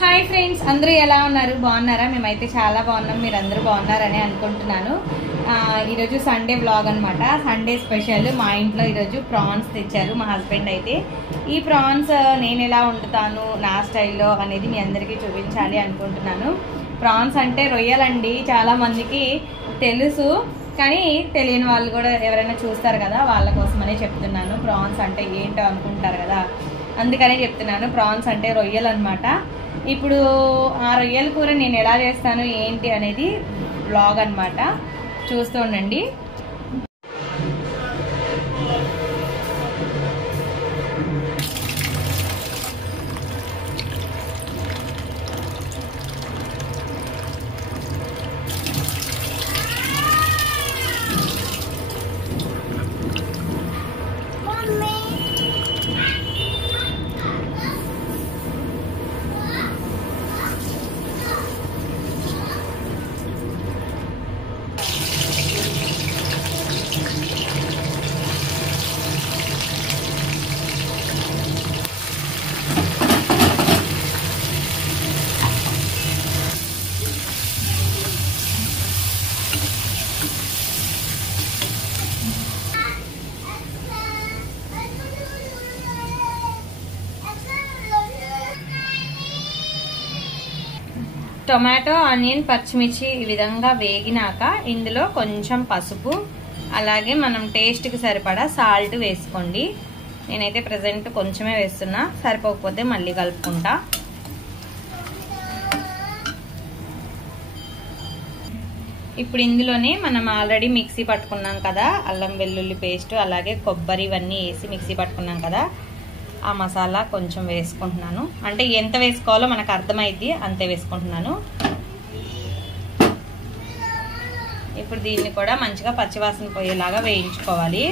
Hi friends, అందరూ ఎలా ఉన్నారు? బాగున్నారా? మేమైతే చాలా బాగున్నాం. మీరు అందరూ బాగున్నారని అనుకుంటున్నాను. ఈరోజు సండే వ్లాగ్ అనమాట. సండే స్పెషల్ మా ఇంట్లో ఈరోజు ప్రాన్స్ తెచ్చారు మా హస్బెండ్. అయితే ఈ ప్రాన్స్ నేను ఎలా వండుతాను నా స్టైల్లో అనేది మీ అందరికీ చూపించాలి అనుకుంటున్నాను. ప్రాన్స్ అంటే రొయ్యలండి, చాలామందికి తెలుసు, కానీ తెలియని వాళ్ళు కూడా ఎవరైనా చూస్తారు కదా, వాళ్ళ కోసమనే చెప్తున్నాను. ప్రాన్స్ అంటే ఏంటో అనుకుంటారు కదా, అందుకనే చెప్తున్నాను. ప్రాన్స్ అంటే రొయ్యలు అనమాట. ఇప్పుడు ఆ రొయ్యల కూర నేను ఎలా చేస్తాను ఏంటి అనేది వ్లాగ్ అనమాట, చూస్తూ ఉండండి. టొమాటో, ఆనియన్, పచ్చిమిర్చి ఈ విధంగా వేగినాక ఇందులో కొంచెం పసుపు, అలాగే మనం టేస్ట్కి సరిపడా సాల్ట్ వేసుకోండి. నేనైతే ప్రజెంట్ కొంచెమే వేస్తున్నా, సరిపోకపోతే మళ్ళీ కలుపుకుంటా. ఇప్పుడు ఇందులోనే మనం ఆల్రెడీ మిక్సీ పట్టుకున్నాం కదా, అల్లం వెల్లుల్లి పేస్ట్, అలాగే కొబ్బరి ఇవన్నీ వేసి మిక్సీ పట్టుకున్నాం కదా, ఆ మసాలా కొంచెం వేసుకుంటున్నాను. అంటే ఎంత వేసుకోవాలో మనకు అర్థమైంది, అంతే వేసుకుంటున్నాను. ఇప్పుడు దీన్ని కూడా మంచిగా పచ్చివాసన పోయేలాగా వేయించుకోవాలి.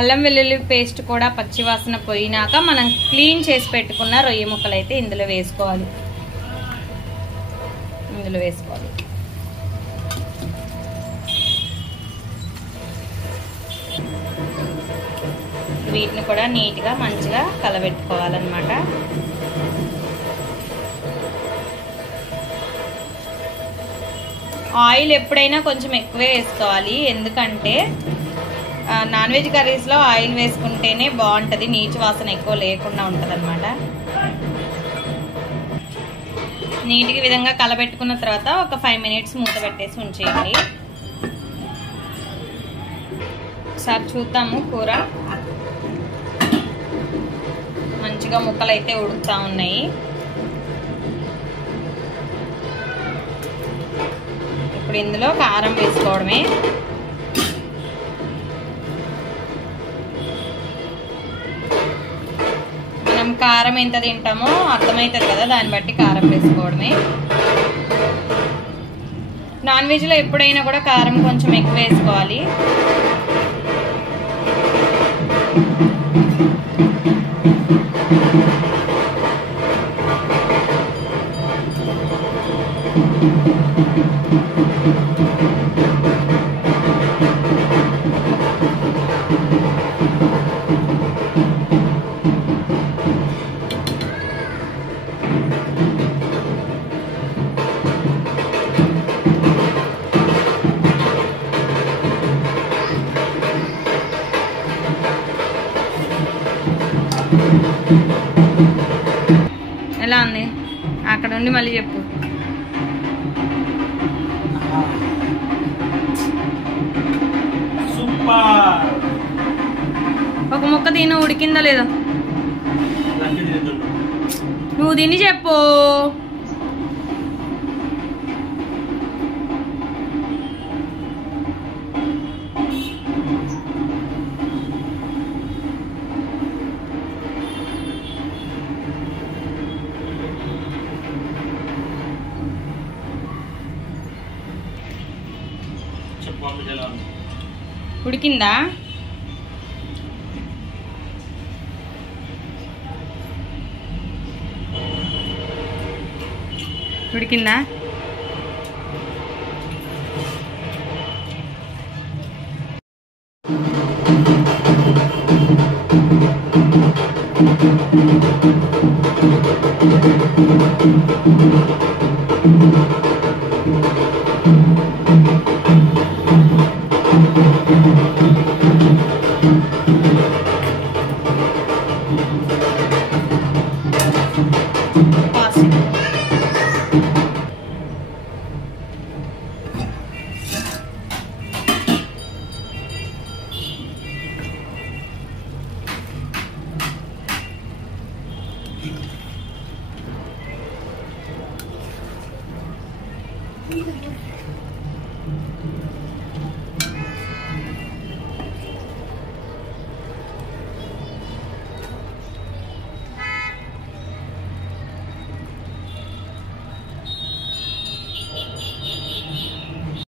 అల్లం వెల్లుల్లి పేస్ట్ కూడా పచ్చివాసన పోయినాక మనం క్లీన్ చేసి పెట్టుకున్న రొయ్య ముక్కలు అయితే ఇందులో వేసుకోవాలి. వీటిని కూడా నీట్గా మంచిగా కలబెట్టుకోవాలన్నమాట. ఆయిల్ ఎప్పుడైనా కొంచెం ఎక్కువే వేసుకోవాలి, ఎందుకంటే నాన్ వెజ్ కర్రీస్లో ఆయిల్ వేసుకుంటేనే బాగుంటుంది, నీచు వాసన ఎక్కువ లేకుండా ఉంటుంది అనమాట. నీట్గా విధంగా కలబెట్టుకున్న తర్వాత ఒక 5 మినిట్స్ మూత పెట్టేసి ఉంచేయండి. ఒకసారి చూద్దాము. కూర మంచిగా ముక్కలు అయితే ఉడుకుతా ఉన్నాయి. ఇప్పుడు ఇందులో కారం వేసుకోవడమే. మనం కారం ఎంత తింటామో అర్థమవుతుంది కదా, దాన్ని బట్టి కారం వేసుకోవడమే. నాన్ వెజ్లో ఎప్పుడైనా కూడా కారం కొంచెం ఎక్కువ వేసుకోవాలి. ఎలా ఉంది? అక్కడ ఉండి మళ్ళీ చెప్పు. ఒక ముక్క తిను, ఉడికిందా లేదా నువ్వు తిని చెప్పు. ఉడికిందా?